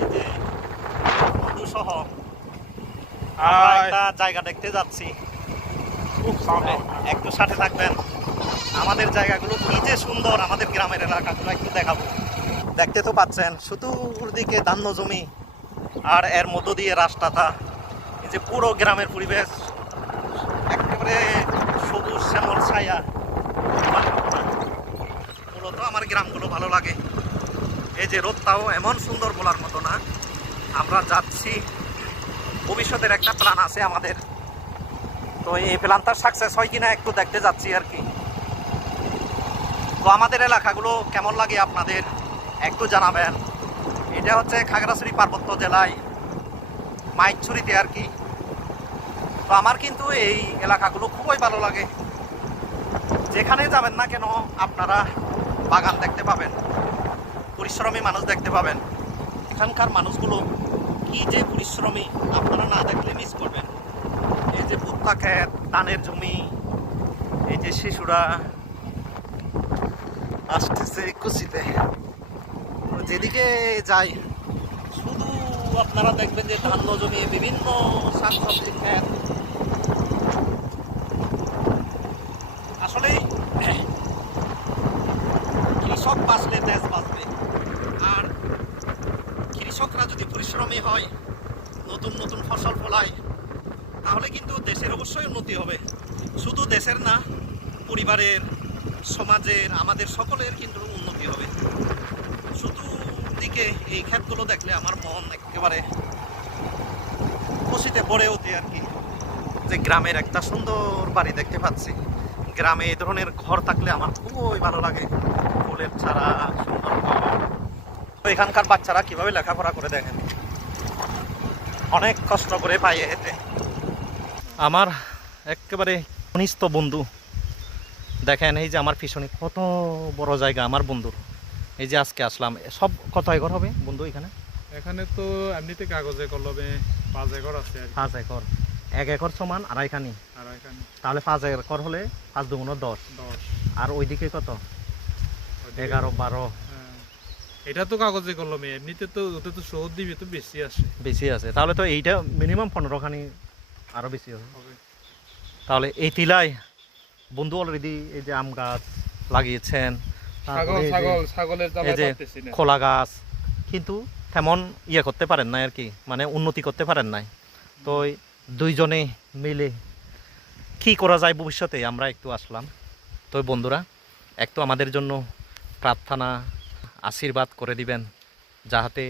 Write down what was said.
এই যে বন্ধু সহ আমরা একটা জায়গা দেখতে যাচ্ছি, একটু সাথে থাকবেন। আমাদের জায়গাগুলো কি যে সুন্দর, আমাদের গ্রামের এলাকাগুলো একটু দেখাবো। দেখতে তো পাচ্ছেন চতুর্দিকে ধান্য জমি আর এর মধ্য দিয়ে রাস্তাটা, এই যে পুরো গ্রামের পরিবেশ একেবারে সবুজ শ্যামল ছায়া। মূলত আমার গ্রামগুলো ভালো লাগে। এই যে রোদটাও এমন সুন্দর বলার মতো না। আমরা যাচ্ছি, ভবিষ্যতের একটা প্ল্যান আছে আমাদের, তো এই প্ল্যানটা সাকসেস হয় কিনা একটু দেখতে যাচ্ছি আর কি। তো আমাদের এলাকাগুলো কেমন লাগে আপনাদের একটু জানাবেন। এটা হচ্ছে খাগড়াছড়ি পার্বত্য জেলায় মাইকছড়িতে আর কি। তো আমার কিন্তু এই এলাকাগুলো খুবই ভালো লাগে। যেখানে যাবেন না কেন আপনারা বাগান দেখতে পাবেন, পরিশ্রমী মানুষ দেখতে পাবেন। এখানকার মানুষগুলো কি যে পরিশ্রমী, আপনারা না দেখলে মিস করবেন। এই যে ভুট্টা ক্ষেত, ধানের জমি, এই যে শিশুরা আসতেছে কুচিতে, যেদিকে যাই শুধু আপনারা দেখবেন যে ধান্য জমি, বিভিন্ন শাকসবজির ক্ষেত। আসলে কৃষক বাঁচলে দেশ বাঁচবে। আর কৃষকরা যদি পরিশ্রমী হয়, নতুন নতুন ফসল ফলায়, তাহলে কিন্তু দেশের অবশ্যই উন্নতি হবে। শুধু দেশের না, পরিবারের, সমাজের, আমাদের সকলের কিন্তু উন্নতি হবে। শুধু দিকে এই ক্ষেতগুলো দেখলে আমার মন একেবারে খুশিতে ভরে ওঠে আর কি, যে গ্রামের একটা সুন্দর বাড়ি দেখতে পাচ্ছি। গ্রামে এই ধরনের ঘর থাকলে আমার খুবই ভালো লাগে। ফুলের ছাড়া সুন্দর ঘর। তো এখানকার বাচ্চারা কিভাবে লেখাপড়া করে দেখেন, অনেক কষ্ট করে পাইয়ে হেঁটে। আমার একেবারে ঘনিষ্ঠ বন্ধু দেখেন, এই যে আমার পিছনে কত বড় জায়গা আমার বন্ধুর। এই যে আজকে আসলাম, সব কত একর হবে বন্ধু এখানে? এখানে তো এমনিতে কাগজে কলমে 5 একর আছে আর কি। 5 একর। 1 একর সমান আড়াইখানি। তাহলে 5 একর হলে 5 দুগুণ 10। আর ওইদিকে কত? 11, 12। এটা তো কাগজে কলমে, এমনিতে তো ওতে তো শহর দিবে তো বেশি আসে। বেশি আছে, তাহলে তো এইটা মিনিমাম 15 খানি আরো বেশি হবে। তাহলে এই টিলায় বন্ধু অলরেডি এই যে আম গাছ লাগিয়েছেন, এই যে খোলা গাছ, কিন্তু তেমন ইয়ে করতে পারেন না আর কি, মানে উন্নতি করতে পারেন নাই। তো দুইজনে মিলে কি করা যায় ভবিষ্যতে আমরা একটু আসলাম। তো বন্ধুরা একটু আমাদের জন্য প্রার্থনা, আশীর্বাদ করে দিবেন, যাহাতে